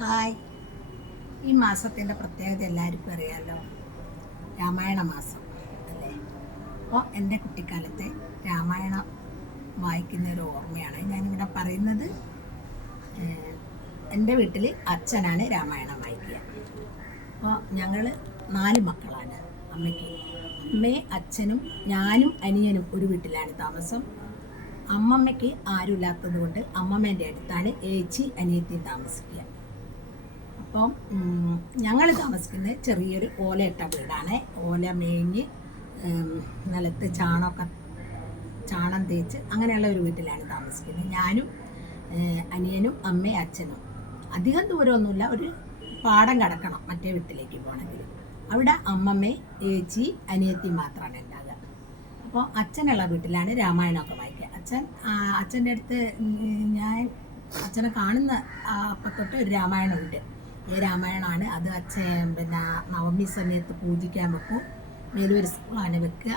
Hi. ഈ മാസത്തിൻ്റെ പ്രത്യേകത എല്ലാവർക്കും അറിയാമല്ലോ, രാമായണ മാസം അല്ലേ? അപ്പോൾ എൻ്റെ കുട്ടിക്കാലത്തെ രാമായണം വായിക്കുന്ന ഒരു ഓർമ്മയാണ് ഞാനിവിടെ പറയുന്നത്. എൻ്റെ വീട്ടിൽ അച്ഛനാണ് രാമായണം വായിക്കുക. അപ്പോൾ ഞങ്ങൾ 4 മക്കളാണ്. അമ്മയും അച്ഛനും ഞാനും അനിയനും ഒരു വീട്ടിലാണ് താമസം. അമ്മമ്മയ്ക്ക് ആരുമില്ലാത്തത് കൊണ്ട് അമ്മമ്മേൻ്റെ അടുത്താണ് ഏച്ചി അനിയത്തിയും താമസിക്കുക. അപ്പം ഞങ്ങൾ താമസിക്കുന്നത് ചെറിയൊരു ഓലയിട്ട വീടാണ്. ഓല മേഞ്ഞ് നിലത്ത് ചാണം തേച്ച് അങ്ങനെയുള്ള ഒരു വീട്ടിലാണ് താമസിക്കുന്നത്. ഞാനും അനിയനും അമ്മയും അച്ഛനും. അധികം ദൂരമൊന്നുമില്ല, ഒരു പാടം കടക്കണം മറ്റേ വീട്ടിലേക്ക് പോകണമെങ്കിൽ. അവിടെ അമ്മമ്മയും ഏച്ചി അനിയത്തി മാത്രമാണ് ഉണ്ടാകുക. അപ്പോൾ അച്ഛനുള്ള വീട്ടിലാണ് രാമായണമൊക്കെ വായിക്കുക. അച്ഛൻ്റെ അടുത്ത് ഞാൻ അച്ഛനെ കാണുന്ന അപ്പം തൊട്ട് ഒരു രാമായണമുണ്ട്. ഈ രാമായണമാണ് അത്. അച്ഛൻ നവമി സമയത്ത് പൂജിക്കാൻ വെക്കും. മേലൂർ സ്കൂളാണ് വെക്കുക.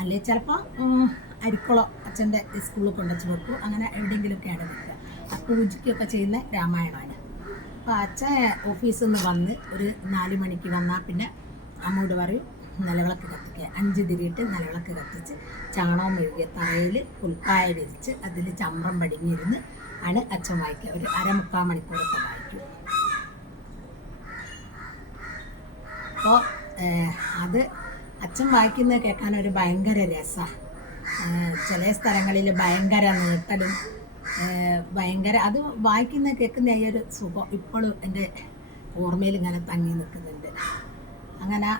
അല്ലെ ചിലപ്പോൾ അരിക്കുളം അച്ഛൻ്റെ സ്കൂളിൽ കൊണ്ടുവച്ച് വെക്കും. അങ്ങനെ എവിടെയെങ്കിലുമൊക്കെയാണ് വെക്കുക. പൂജിക്കുകയൊക്കെ ചെയ്യുന്ന രാമായണമാണ്. അപ്പോൾ അച്ഛൻ ഓഫീസിൽ നിന്ന് വന്ന് ഒരു 4 മണിക്ക് വന്നാൽ പിന്നെ അമ്മോട് പറയും നിലവിളക്ക് കത്തിക്കുക. 5 തിരിയിട്ട് നിലവിളക്ക് കത്തിച്ച് ചാണകം മെഴുകിയ തറയിൽ പുൽപ്പായ വിരിച്ച് അതിൽ ചമ്രം പടിഞ്ഞിരുന്ന് ആണ് അച്ഛൻ വായിക്കുക. ഒരു 3/4 മണിക്കൂറൊക്കെ വായിക്കും. അപ്പോൾ അത് അച്ഛൻ വായിക്കുന്നത് കേൾക്കാൻ ഒരു ഭയങ്കര രസമാണ്. ചില സ്ഥലങ്ങളിൽ ഭയങ്കര നീട്ടലും ഭയങ്കര അത് വായിക്കുന്നത് കേൾക്കുന്ന ഈ ഒരു സുഖം ഇപ്പോഴും എൻ്റെ ഓർമ്മയിൽ ഇങ്ങനെ തങ്ങി നിൽക്കുന്നുണ്ട്. അങ്ങനെ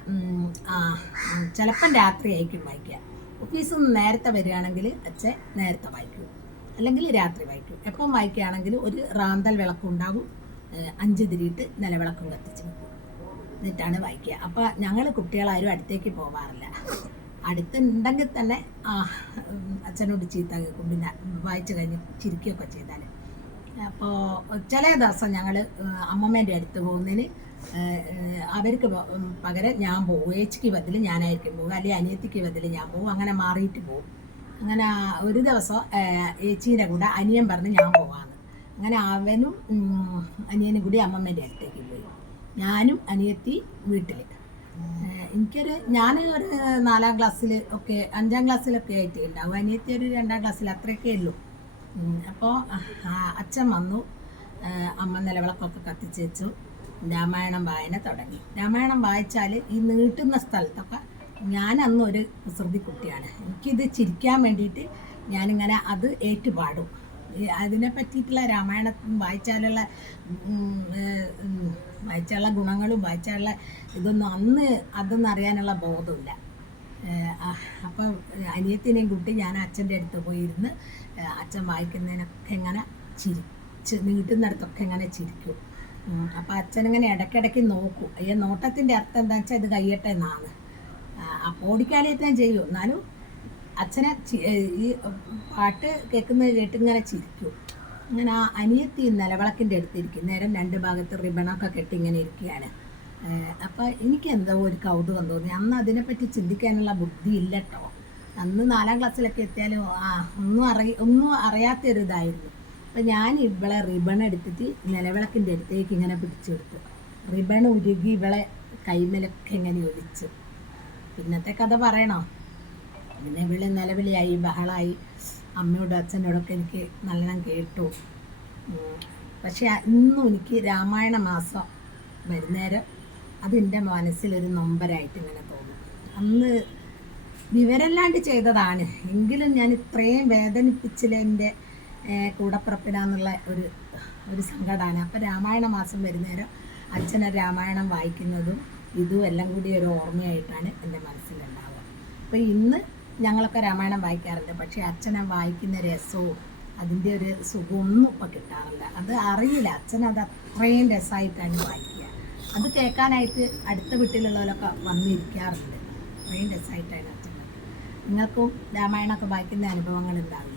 ചിലപ്പം രാത്രി ആയിരിക്കും വായിക്കുക. ഓഫീസിൽ നിന്ന് നേരത്തെ വരികയാണെങ്കിൽ അച്ഛൻ നേരത്തെ വായിക്കും, അല്ലെങ്കിൽ രാത്രി വായിക്കും. എപ്പം വായിക്കുകയാണെങ്കിൽ ഒരു റാന്തൽ വിളക്കുണ്ടാകും, 5 തിരിയിട്ട് നിലവിളക്കും കത്തിച്ച് വെക്കും, എന്നിട്ടാണ് വായിക്കുക. അപ്പോൾ ഞങ്ങൾ കുട്ടികളാരും അടുത്തേക്ക് പോകാറില്ല. അടുത്തുണ്ടെങ്കിൽ തന്നെ അച്ഛനോട് ചീത്ത കേൾക്കും, പിന്നെ വായിച്ച് കഴിഞ്ഞ് ചിരിക്കുകയൊക്കെ ചെയ്താൽ. അപ്പോൾ ചില ദിവസം ഞങ്ങൾ അമ്മമ്മേൻ്റെ അടുത്ത് പോകുന്നതിന് അവർക്ക് പകരം ഞാൻ പോകും. ഏച്ചിക്ക് ബദൽ ഞാനായിരിക്കും പോകും, അല്ലെങ്കിൽ അനിയത്തിക്ക് ബദൽ ഞാൻ പോകും. അങ്ങനെ മാറിയിട്ട് പോകും. അങ്ങനെ ഒരു ദിവസം ഏച്ചീൻ്റെ കൂടെ അനിയൻ പറഞ്ഞ് ഞാൻ പോവാന്ന്. അങ്ങനെ അവനും അനിയനും കൂടി അമ്മമ്മേൻ്റെ അടുത്തേക്ക് പോയി. ഞാനും അനിയത്തി വീട്ടിൽ. ഞാൻ ഒരു 4ാം ക്ലാസ്സിൽ ഒക്കെ 5ാം ക്ലാസ്സിലൊക്കെ ആയിട്ട് ഉണ്ടാവും. അനിയത്തി ഒരു 2ാം ക്ലാസ്സിൽ, അത്രയൊക്കെ ഉള്ളൂ. അപ്പോൾ അച്ഛൻ വന്നു. അമ്മ നിലവിളക്കൊക്കെ കത്തിച്ച് വെച്ചു. രാമായണം വായന തുടങ്ങി. രാമായണം വായിച്ചാൽ ഈ നീട്ടുന്ന സ്ഥലത്തൊക്കെ ഞാൻ അന്ന് ഒരു കുസൃതി കുട്ടിയാണ്. എനിക്കിത് ചിരിക്കാൻ വേണ്ടിയിട്ട് ഞാനിങ്ങനെ അത് ഏറ്റുപാടും. അതിനെ പറ്റിയിട്ടുള്ള രാമായണം വായിച്ചാലുള്ള ഗുണങ്ങളും വായിച്ചാലുള്ള ഇതൊന്നും അതൊന്നും അറിയാനുള്ള ബോധമില്ല. അപ്പോൾ അനിയത്തിനെയും കൂട്ടി ഞാൻ അച്ഛൻ്റെ അടുത്ത് പോയിരുന്ന് അച്ഛൻ വായിക്കുന്നതിനൊക്കെ ഇങ്ങനെ നീട്ടുന്നിടത്തൊക്കെ ഇങ്ങനെ ചിരിക്കും. അപ്പോൾ അച്ഛനിങ്ങനെ ഇടയ്ക്കിടയ്ക്ക് നോക്കും. ഈ നോട്ടത്തിൻ്റെ അർത്ഥം എന്താ വെച്ചാൽ ഇത് കഴിയട്ടെ എന്നാണ്. അപ്പോൾ ഓടിക്കാനായിട്ട് ഞാൻ ചെയ്യും. എന്നാലും അച്ഛനെ ഈ പാട്ട് കേൾക്കുന്നത് കേട്ടിങ്ങനെ ചിരിക്കും. അങ്ങനെ അനിയത്തി നിലവിളക്കിൻ്റെ അടുത്തിരിക്കും. നേരം 2 ഭാഗത്ത് റിബണൊക്കെ കെട്ടി ഇങ്ങനെ ഇരിക്കുകയാണ്. അപ്പോൾ എനിക്ക് എന്തോ ഒരു കൗതുകം തോന്നി. അന്ന് അതിനെപ്പറ്റി ചിന്തിക്കാനുള്ള ബുദ്ധി ഇല്ല കേട്ടോ. അന്ന് 4ാം ക്ലാസ്സിലൊക്കെ എത്തിയാലും ഒന്നും അറിയാത്തൊരു ഇതായിരുന്നു. അപ്പം ഞാൻ ഇവളെ റിബൺ എടുത്തിട്ട് നിലവിളക്കിൻ്റെ അടുത്തേക്ക് ഇങ്ങനെ പിടിച്ചെടുത്തു. റിബൺ ഉരുകി ഇവളെ കൈമലൊക്കെ ഇങ്ങനെ ഒലിച്ചു. പിന്നത്തെ കഥ പറയണോ? പിന്നെ ഇവള് നിലവിളിയായി, ബഹളായി. അമ്മയോടും അച്ഛനോടൊക്കെ എനിക്ക് നല്ലോണം കേട്ടു. പക്ഷേ ഇന്നും എനിക്ക് രാമായണ മാസം വരുന്നേരം അതെൻ്റെ മനസ്സിലൊരു നൊമ്പരായിട്ട് ഇങ്ങനെ തോന്നും. അന്ന് വിവരമില്ലാണ്ട് ചെയ്തതാണ്, എങ്കിലും ഞാൻ ഇത്രയും വേദനിപ്പിച്ചില്ല എൻ്റെ കൂടപ്പിറപ്പിനാന്നുള്ള ഒരു സങ്കടമാണ്. അപ്പോൾ രാമായണ മാസം വരുന്നേരം അച്ഛനെ രാമായണം വായിക്കുന്നതും ഇതും എല്ലാം കൂടി ഒരു ഓർമ്മയായിട്ടാണ് എൻ്റെ മനസ്സിലുണ്ടാവുക. അപ്പോൾ ഇന്ന് ഞങ്ങളൊക്കെ രാമായണം വായിക്കാറുണ്ട്. പക്ഷേ അച്ഛനെ വായിക്കുന്ന രസവും അതിൻ്റെ ഒരു സുഖമൊന്നും ഇപ്പോൾ കിട്ടാറില്ല. അത് അറിയില്ല, അച്ഛനത് അത്രയും രസമായിട്ടാണ് വായിക്കുക. അത് കേൾക്കാനായിട്ട് അടുത്ത വീട്ടിലുള്ളവരൊക്കെ വന്നിരിക്കാറുണ്ട്. അത്രയും രസമായിട്ടാണ് അച്ഛൻ. നിങ്ങൾക്കും രാമായണമൊക്കെ വായിക്കുന്ന അനുഭവങ്ങളുണ്ടാവില്ല?